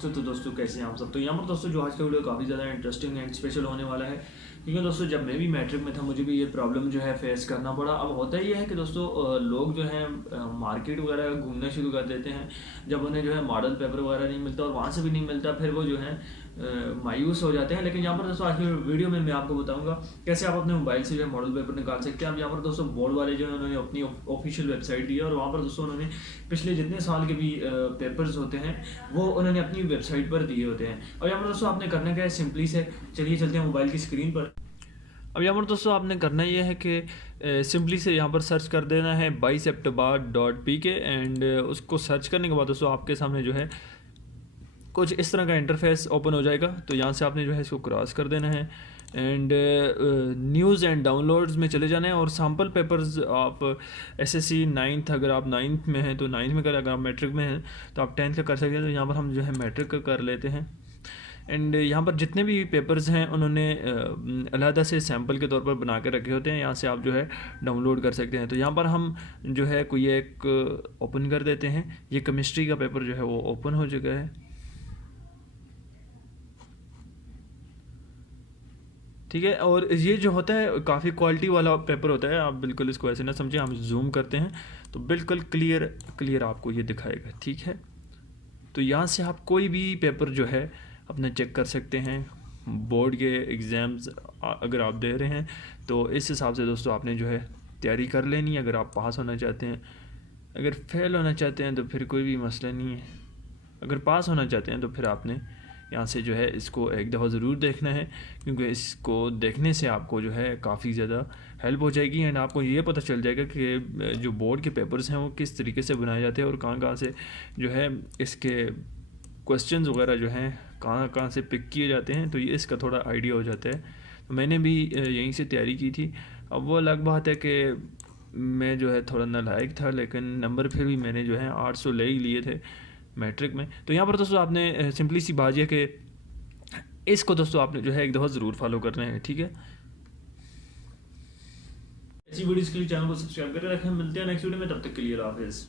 नमस्ते। तो दोस्तों कैसे हैं आप सब। तो यहाँ पर दोस्तों जो आज का वीडियो काफ़ी ज़्यादा इंटरेस्टिंग एंड स्पेशल होने वाला है, क्योंकि दोस्तों जब मैं भी मैट्रिक में था मुझे भी ये प्रॉब्लम जो है फेस करना पड़ा। अब होता ये है कि दोस्तों लोग जो है मार्केट वगैरह घूमना शुरू कर देते हैं जब उन्हें जो है मॉडल पेपर वगैरह नहीं मिलता, और वहाँ से भी नहीं मिलता फिर वो जो है मायूस हो जाते हैं। लेकिन यहाँ पर दोस्तों आज की वीडियो में मैं आपको बताऊंगा कैसे आप अपने मोबाइल से जो है मॉडल पेपर निकाल सकते हैं। अब यहाँ पर दोस्तों बोर्ड वाले जो है उन्होंने अपनी ऑफिशियल वेबसाइट दी है, और वहाँ पर दोस्तों उन्होंने पिछले जितने साल के भी पेपर्स होते हैं वो उन्होंने अपनी वेबसाइट पर दिए होते हैं। और यहाँ पर दोस्तों आपने करना क्या है, सिंपली से चलिए चलते हैं मोबाइल की स्क्रीन पर। अब यहाँ पर दोस्तों आपने करना ये है कि सिंपली से यहाँ पर सर्च कर देना है biceptabar.pk एंड उसको सर्च करने के बाद दोस्तों आपके सामने जो है कुछ इस तरह का इंटरफेस ओपन हो जाएगा। तो यहाँ से आपने जो है इसको क्रॉस कर देना है एंड न्यूज़ एंड डाउनलोड्स में चले जाना है, और सैम्पल पेपर्स आप एसएससी 9th, अगर आप 9th में हैं तो 9th में करें, अगर आप मैट्रिक में हैं तो आप 10th का कर सकते हैं। तो यहाँ पर हम जो है मैट्रिक का कर लेते हैं एंड यहाँ पर जितने भी पेपर्स हैं उन्होंने अलहदा से सैम्पल के तौर पर बना के रखे होते हैं, यहाँ से आप जो है डाउनलोड कर सकते हैं। तो यहाँ पर हम जो है कोई एक ओपन कर देते हैं। ये केमिस्ट्री का पेपर जो है वो ओपन हो चुका है, ठीक है। और ये जो होता है काफ़ी क्वालिटी वाला पेपर होता है, आप बिल्कुल इसको ऐसे ना समझें। हम जूम करते हैं तो बिल्कुल क्लियर आपको ये दिखाएगा, ठीक है। तो यहाँ से आप कोई भी पेपर जो है अपना चेक कर सकते हैं। बोर्ड के एग्ज़ाम्स अगर आप दे रहे हैं तो इस हिसाब से दोस्तों आपने जो है तैयारी कर लेनी है। अगर आप पास होना चाहते हैं, अगर फेल होना चाहते हैं तो फिर कोई भी मसला नहीं है। अगर पास होना चाहते हैं तो फिर आपने यहाँ से जो है इसको एक दफ़ा ज़रूर देखना है, क्योंकि इसको देखने से आपको जो है काफ़ी ज़्यादा हेल्प हो जाएगी एंड आपको ये पता चल जाएगा कि जो बोर्ड के पेपर्स हैं वो किस तरीके से बनाए जाते हैं और कहाँ से जो है इसके क्वेश्चंस वगैरह जो हैं कहाँ से पिक किए जाते हैं। तो ये इसका थोड़ा आइडिया हो जाता है। तो मैंने भी यहीं से तैयारी की थी। अब वो अलग बात है कि मैं जो है थोड़ा नालायक था, लेकिन नंबर फिर भी मैंने जो है 800 ले ही लिए थे मैट्रिक में। तो यहाँ पर दोस्तों आपने सिंपली सी बात यह कि इसको दोस्तों आपने जो है एक दफ़ा ज़रूर फॉलो करना है, ठीक है। ऐसी वीडियोज़ के लिए चैनल को सब्सक्राइब करके रखें। मिलते हैं नेक्स्ट वीडियो में, तब तक के लिए अल्लाह हाफ़िज़।